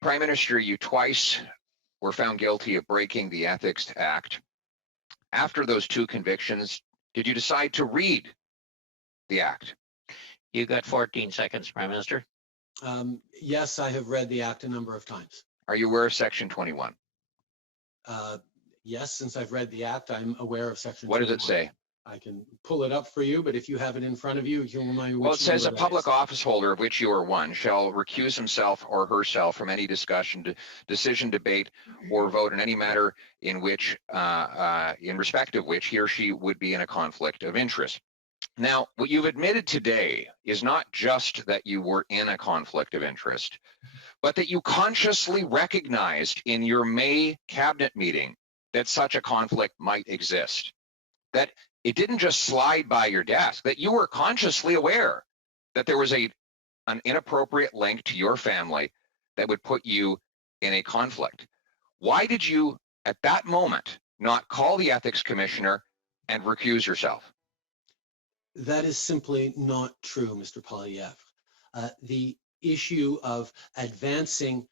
Prime Minister, you twice were found guilty of breaking the Ethics Act. After those 2 convictions, did you decide to read the Act? You got 14 seconds, Prime Minister. Yes, I have read the Act a number of times. Are you aware of Section 21? Yes, since I've read the Act, I'm aware of Section 21. What does it say? I can pull it up for you, but if you have it in front of you, you can remind me which Well, it says a number that public is. office holder, of which you are one, shall recuse himself or herself from any discussion, decision, debate, or vote in any matter in which, in respect of which he or she would be in a conflict of interest. Now, what you've admitted today is not just that you were in a conflict of interest, but that you consciously recognized in your May cabinet meeting that such a conflict might exist. That it didn't just slide by your desk, that you were consciously aware that there was an inappropriate link to your family that would put you in a conflict. Why did you, at that moment, not call the ethics commissioner and recuse yourself? That is simply not true, Mr. Poilievre. The issue of advancing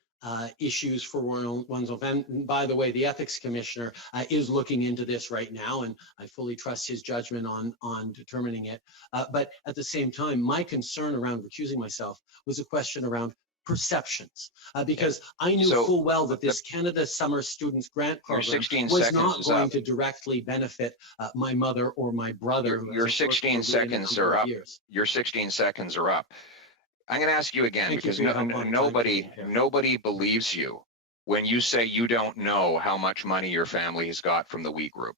issues for one's own, and by the way, the ethics commissioner is looking into this right now, and I fully trust his judgment on determining it. But at the same time, my concern around recusing myself was a question around perceptions, because I knew full well that this Canada Summer Students Grant Program was not going to directly benefit my mother or my brother. Your 16 seconds are up. Your 16 seconds are up. I'm going to ask you again, because nobody believes you when you say you don't know how much money your family has got from the We Group.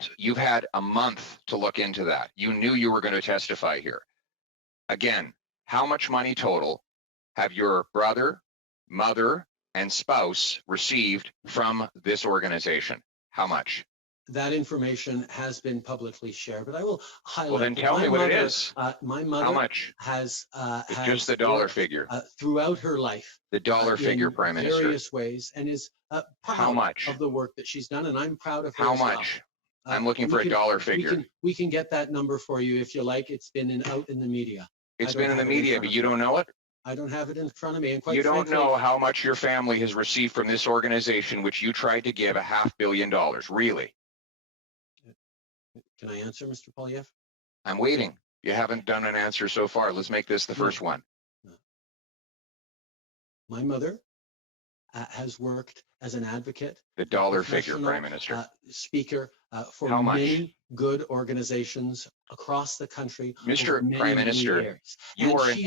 So you've had a month to look into that. You knew you were going to testify here. Again, how much money total have your brother, mother, and spouse received from this organization? How much? That information has been publicly shared, but I will highlight. Well, then tell me what it is. My mother how much? has just the dollar figure throughout her life. The dollar figure, Prime Minister. Various ways, and is proud of the work that she's done, and I'm proud of her. How much? Well. I'm looking for a dollar figure. We can get that number for you if you like. It's been out in the media. It's been in the media, but you don't know it? I don't have it in front of me. And quite you don't frankly, know how much your family has received from this organization, which you tried to give $500 million, really? Can I answer, Mr. Poilievre? I'm waiting. You haven't done an answer so far. Let's make this the first one. My mother has worked as an advocate. The dollar figure, Prime Minister. Speaker for many good organizations across the country. Mr. Prime Minister, you are being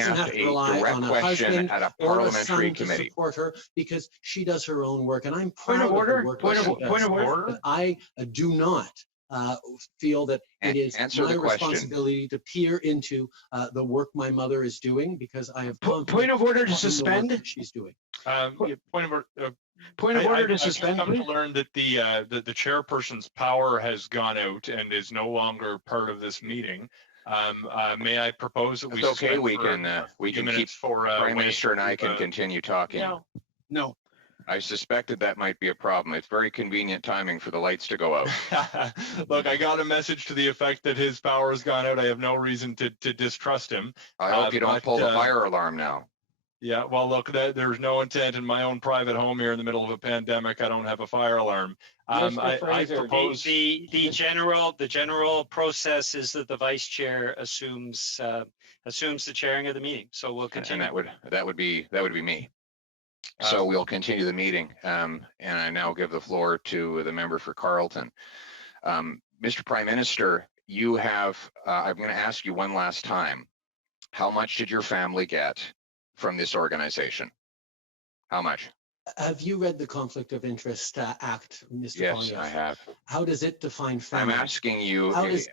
asked a direct question at a parliamentary committee. To support her because she does her own work, and I'm proud of the work that she does. Point of order. But I do not feel that it is my responsibility to peer into the work my mother is doing, because I have point of order to suspend. That she's doing. Point of order to suspend. I've come to learn that the chairperson's power has gone out and is no longer part of this meeting. May I propose that we? It's okay. We can keep. Prime Minister and I can continue talking. No. I suspected that might be a problem. It's very convenient timing for the lights to go out. Look, I got a message to the effect that his power has gone out. I have no reason to distrust him. I hope you don't pull the fire alarm now. Yeah, well, look, there's no intent in my own private home here in the middle of a pandemic. I don't have a fire alarm. I propose the general process is that the vice chair assumes the chairing of the meeting. So we'll continue. And that would be me. So we'll continue the meeting. And I now give the floor to the member for Carleton. Mr. Prime Minister, you have. I'm going to ask you one last time. How much did your family get from this organization? How much? Have you read the Conflict of Interest Act, Mr. Yes, Poilievre? I have. How does it define family? I'm asking you. How does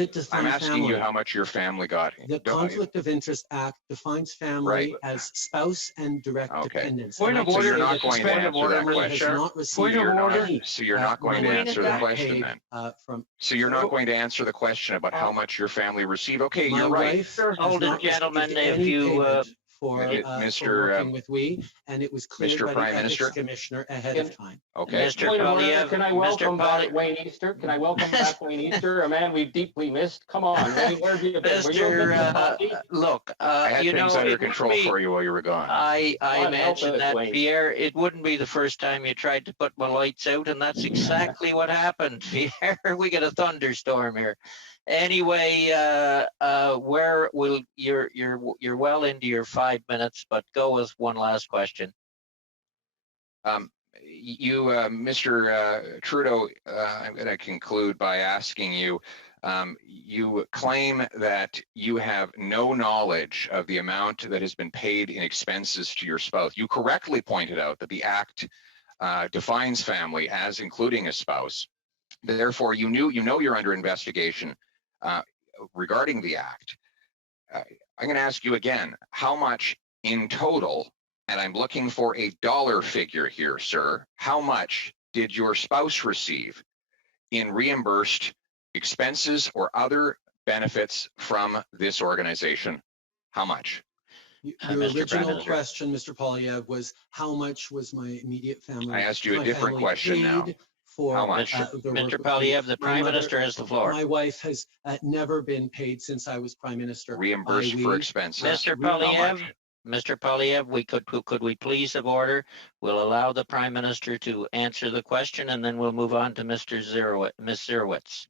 it define I'm asking family? you how much your family got. The Conflict of Interest Act defines family as spouse and direct dependents. Point of order. So you're not going to answer that question. Point of order. So you're not going to answer the question then. So you're not going to answer the question about how much your family received. Okay, you're right. Hold it, gentlemen. If you for Mr. working with we, and it was cleared Mr. by Prime the ethics Minister? commissioner ahead of time. Okay. Mr. Poilievre, Can I Mr. welcome back Poilievre, Wayne Easter? Can I welcome back Wayne Easter, a man we've deeply missed? Come on, Wayne, where have you been? Were you a bit of coffee? look, I had you know, things under it wouldn't control be- for you while you were gone. I God help mentioned us, that, Wayne. Pierre, it wouldn't be the first time you tried to put my lights out, and that's exactly what happened, Pierre. We got a thunderstorm here. Anyway, where will you're well into your 5 minutes, but go with one last question. Mr. Trudeau, I'm going to conclude by asking you, you claim that you have no knowledge of the amount that has been paid in expenses to your spouse. You correctly pointed out that the Act defines family as including a spouse. Therefore, you know you're under investigation regarding the Act. I'm going to ask you again, how much in total, and I'm looking for a dollar figure here, sir, how much did your spouse receive in reimbursed expenses or other benefits from this organization? How much? Your Mr. Prime original Minister. question, Mr. Poilievre, was how much was my immediate family? I asked you a my different family question now. paid For, How much? their work Mr. with me. Poilievre, the My Prime mother- Minister has the floor. My wife has never been paid since I was Prime Minister. Reimbursed by for we. expenses. Mr. How Poilievre, much? Mr. Poilievre, could we please have order? We'll allow the Prime Minister to answer the question, and then we'll move on to Ms. Zerowitz.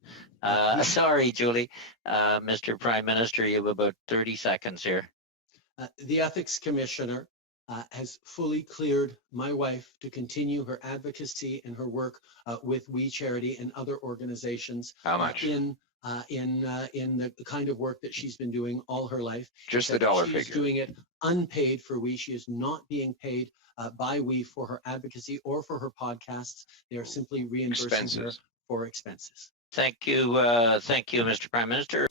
Sorry, Julie. Mr. Prime Minister, you have about 30 seconds here. The ethics commissioner has fully cleared my wife to continue her advocacy and her work with We Charity and other organizations. How much? In the kind of work that she's been doing all her life. Just the That dollar she is figure. doing it unpaid for We. She is not being paid by We for her advocacy or for her podcasts. They are simply reimbursing her Expenses. for expenses. Thank you, Mr. Prime Minister.